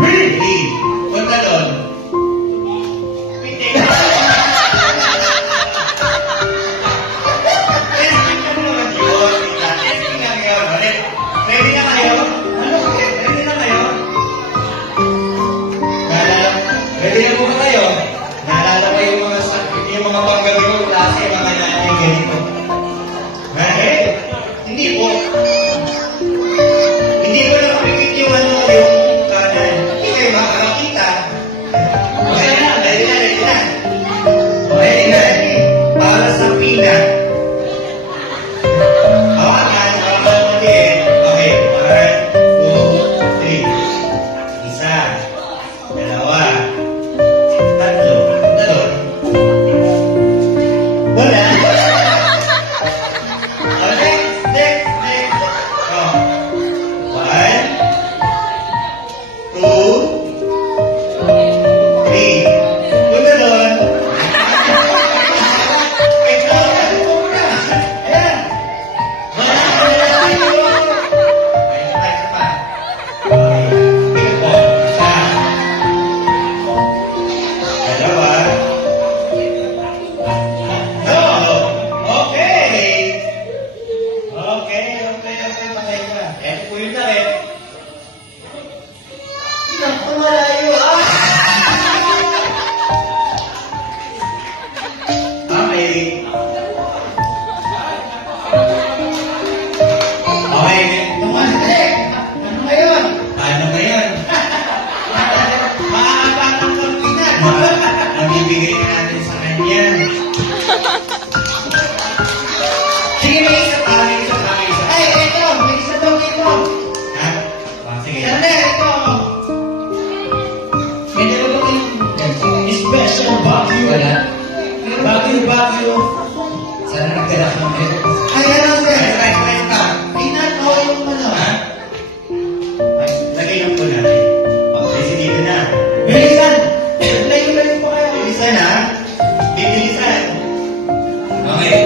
Three. Punta doon. Testing ka mo naman yun. Testing lang yun. Ready na kayo? Ready na kayo? Ready na po ba kayo? Naalala ko yung mga panggabi ko klase, mga nanay ganito. Hindi po. Hindi ko nakapikit yung yung kanan. Hindi kayo makakakita. Ready na. Ready na. Para sa pina. Hawakan mo din. Okay. 1, 2, 3. Isa. Dalawa. Tatlo. Wala. Next. Oh. 1, 2, 3. Punta doon. Ito. Ayan. Ay, isa pa. Tingnan po. Isa. Dalawa. No. Okay. Patay ka. Eto po yun na rin. Naku, malayo. Okay. Tumasik. Ano ngayon? Maaapakan sa pinan. Nabibigay na natin sa kanya. Sige, may isa pa. Ay, ito. May isa daw ito. Ha? Sige. Sandali, ito. Hindi mo ba yung special Baguio? Wala. Baguio. Sana nagdala ko ng ito. Ay, ano, sir? Ay, ka. Tingnan ko yung ano. Ha? Ay, lagay lang po natin. Okay, dito na. Bilisan! Layo po kayo. Bilisan, ha? Bilisan. Okay.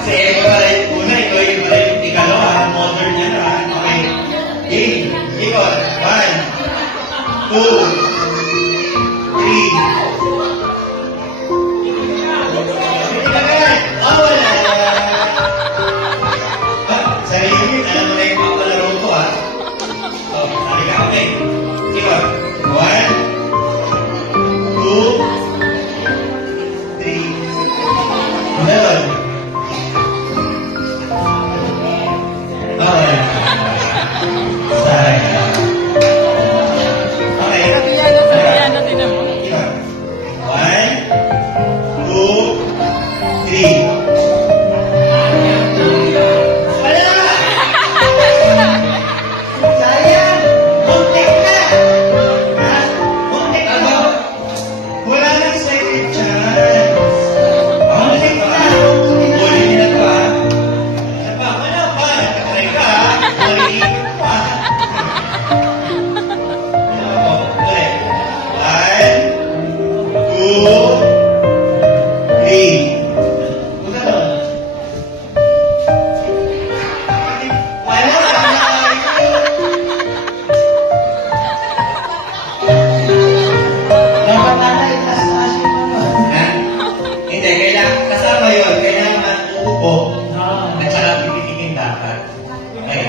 Sige ko pala yung una, ikaw yung pala yung ikalawa, modern yan ha. Okay. Game. Ikot. 1, 2, 3. Wala. Sarili, alam mo na yung papalaro ko ha. Sali ka. Okay. Ikot. 1, 2, 3. Meron. Sabihan din naman. 1, 2, 3. Sayang! Muntik na! Muntik na! Wala nang second chance. Muntik na! Uli nila pa. Isa pa. Wala pa. Nakatry ka ha. Ulitin pa. Ulit. 1, 2, 3. Punta doon. Wala. Dapat natin itaas yung ano. Hindi, kailangan kasama yun. Kailangan uupo. At saka pipitikin dapat. Okay.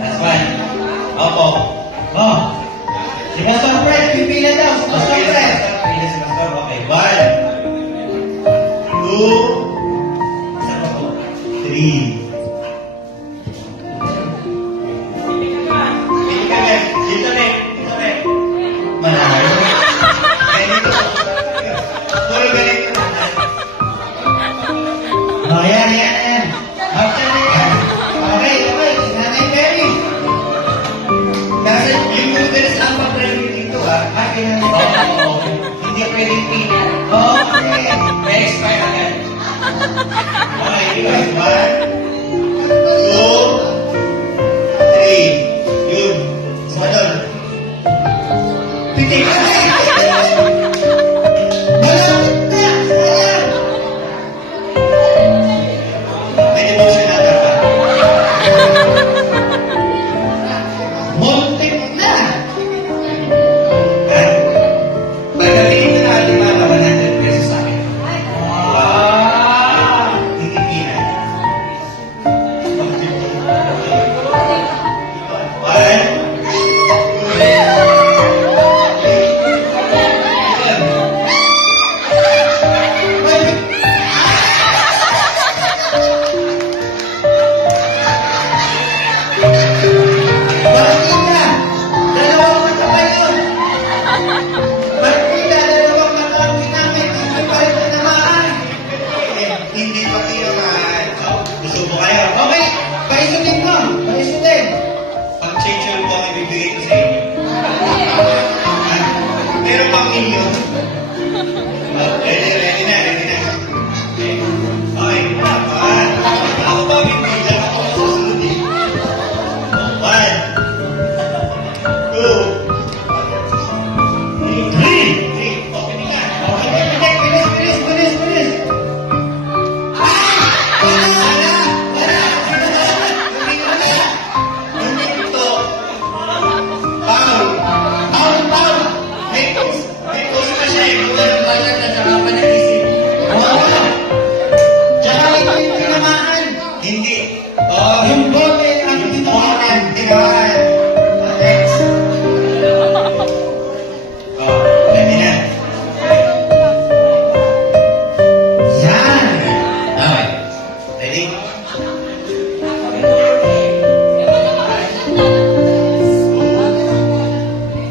Last one. Opo. Oh. Si Pastor Fred, pipila daw. Si Pastor Fred. Pipila si Pastor. Okay. 1, Isa pa po. 3. Dito, Mek. Malayo. Ganito. Puro ganito. Oh, yan. After na yan. Okay. Nanay Perry. Kasi yung noodles ang pag-review dito, akin na nito. Hindi pwedeng pina. Okay. May expire agad. Okay, guys. 1, 2, 3. Yun. Smadol. Pitik. Malapit na. Ayan. May devotion na dapat. Muntik na. At pagdatingin na natin mga 100 pesos sa akin. Hindi pina. Hindi pa tinaman. Gusto mo kayo? Okay, paisutin mo. Paisutin. Pang-change yung po ang ibibigay ko sa inyo. Meron pang inyo. Ready na. Okay, wala pa. Ako pa bibigyan. Ako masusunod eh. 1, 2, 3. Opening na. Okay, bilis. Hindi. Yung bote ang tinamaan. Next. Ready na. Yan. Okay. Ready?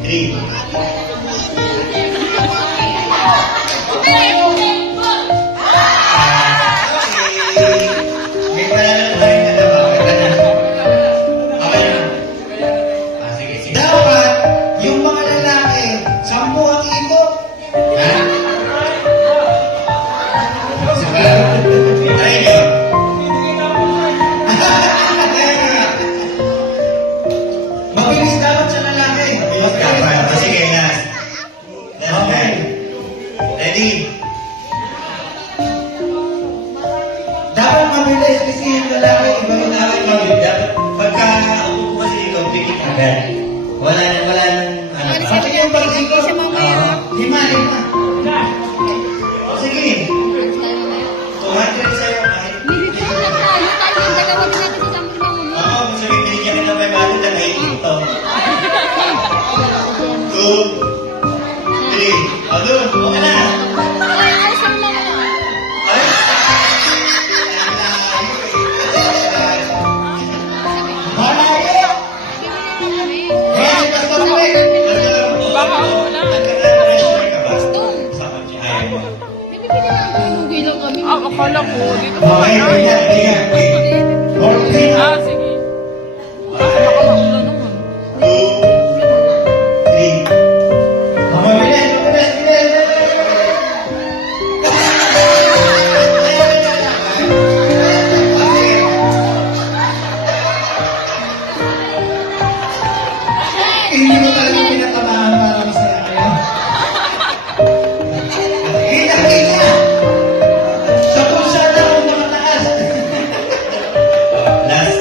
Three. May palalang pa rin na dapat. Okay na. Sige. Dapat, yung mga lalaki, 10 ang ikot. Ha? Sige. Try nyo. Mabilis dapat sa lalaki. Mabilis dapat. Sige, last. Okay. Ready? Dapat mabilis kasi yung lalaki, iba yung lalaki mabilis. Dapat pagka upo kasi ikaw, pikit agad. Wala nang ano. Pati yung pag-iko, 5. O sige. 200 sa'yo kahit. Oo, kung sabihin binigyan kita 500, dahil ito. 2, 3. O doon, okay na. Ay? Malayo! Hey, Pastor Mike! Baka wala. Nagka-pressure ka ba? Sa kotse, ayaw mo. Akala ko, dito pa Okay, na. ganyan. Okay. Sige. Nakamahula naman. 2, 3. Mabilis. Hindi mo talaga pinatabahan para masaya kayo. Kita! Sa pusa na kung makataas. Last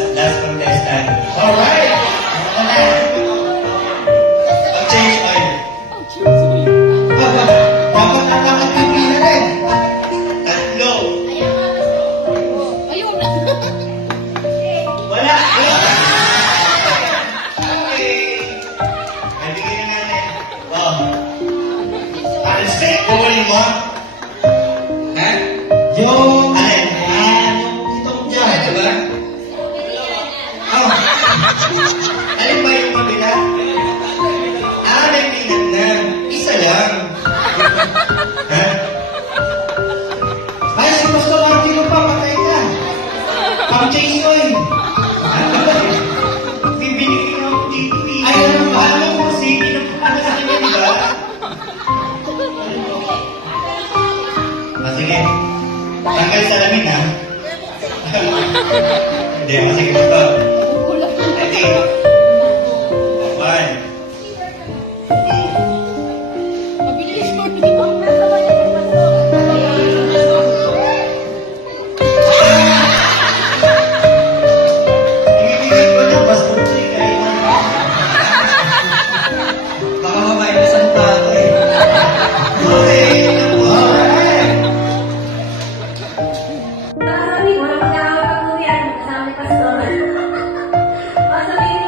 sige. Tanggal salamin, ha? Hindi, o sige, ito. Ready? One. Two. Mabilis mo. Tingin ko na, basta kayo. Baka mamayin na sa mukha ko eh. Okay, alright. Sabi mo, nakapag-uwian, kasama ni Pastor. Sabi ni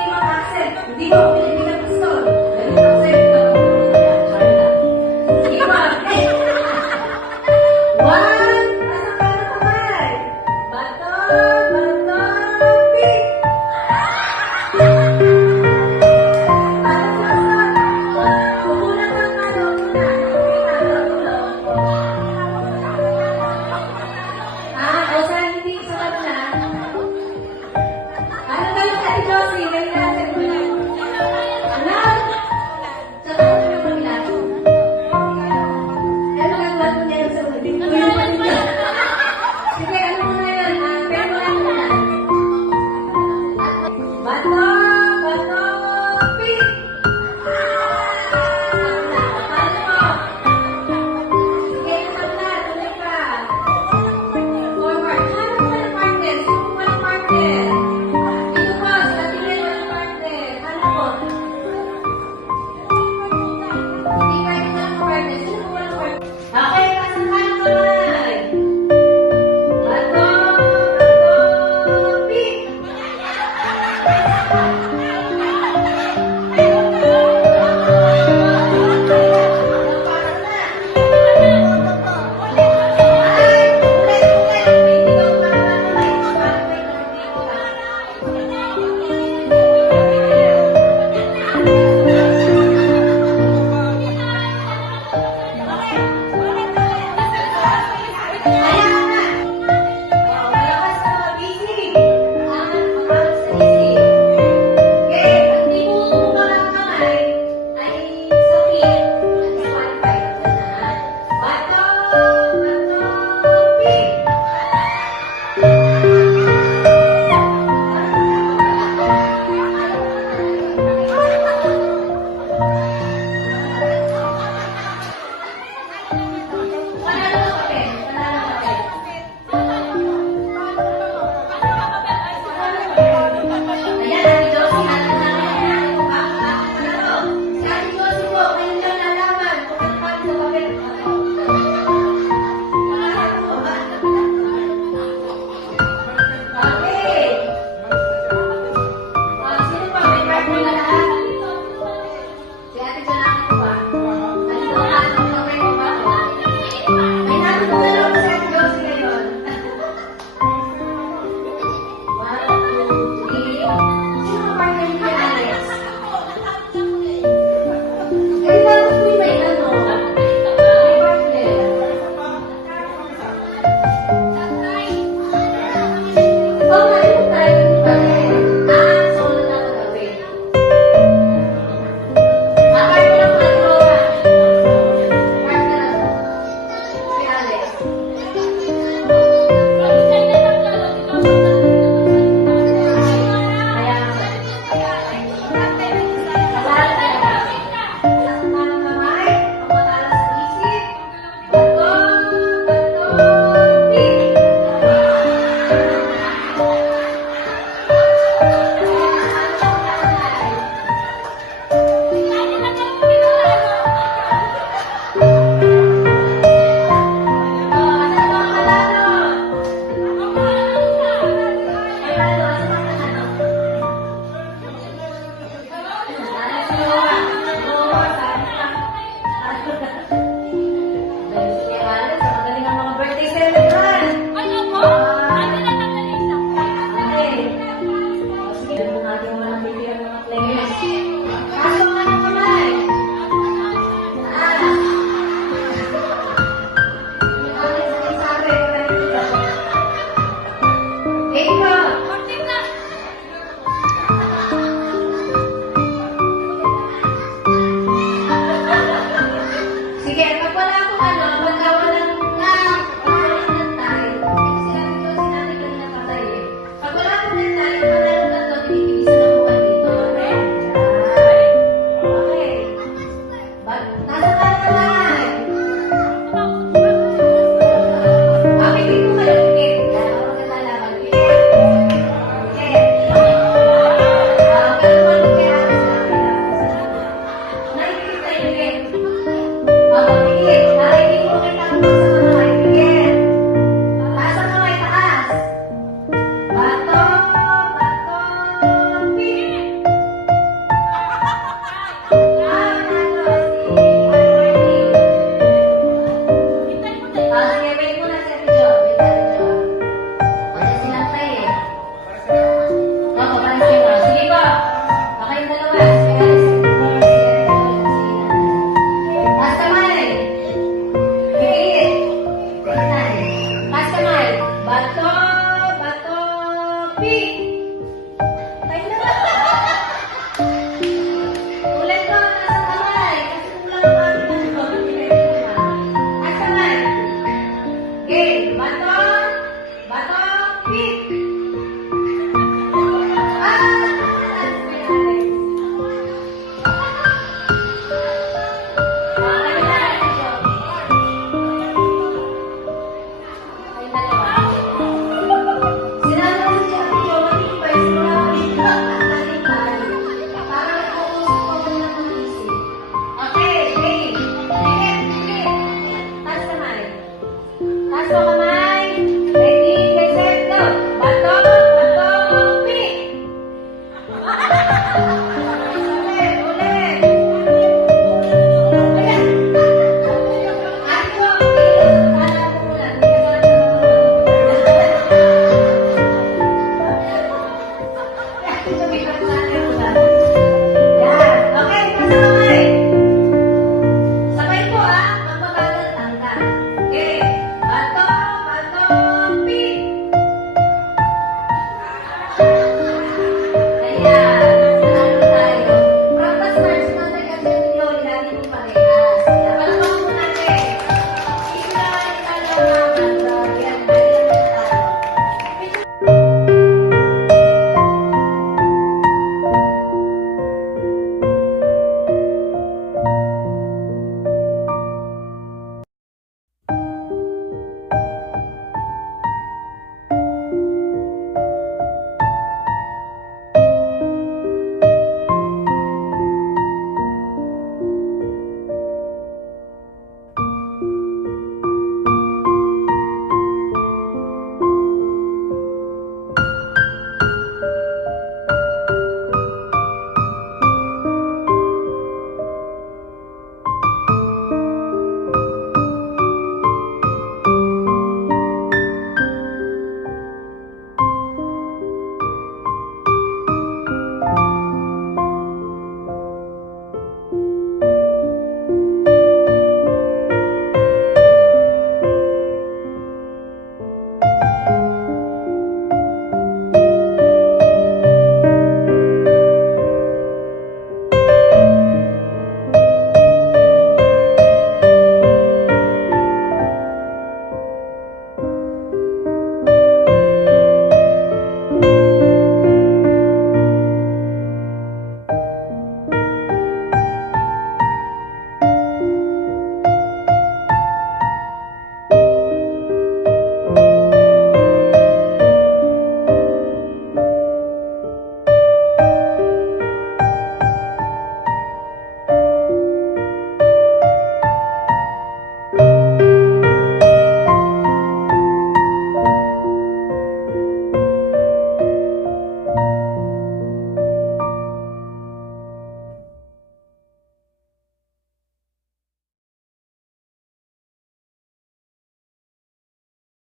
Pasok ka na.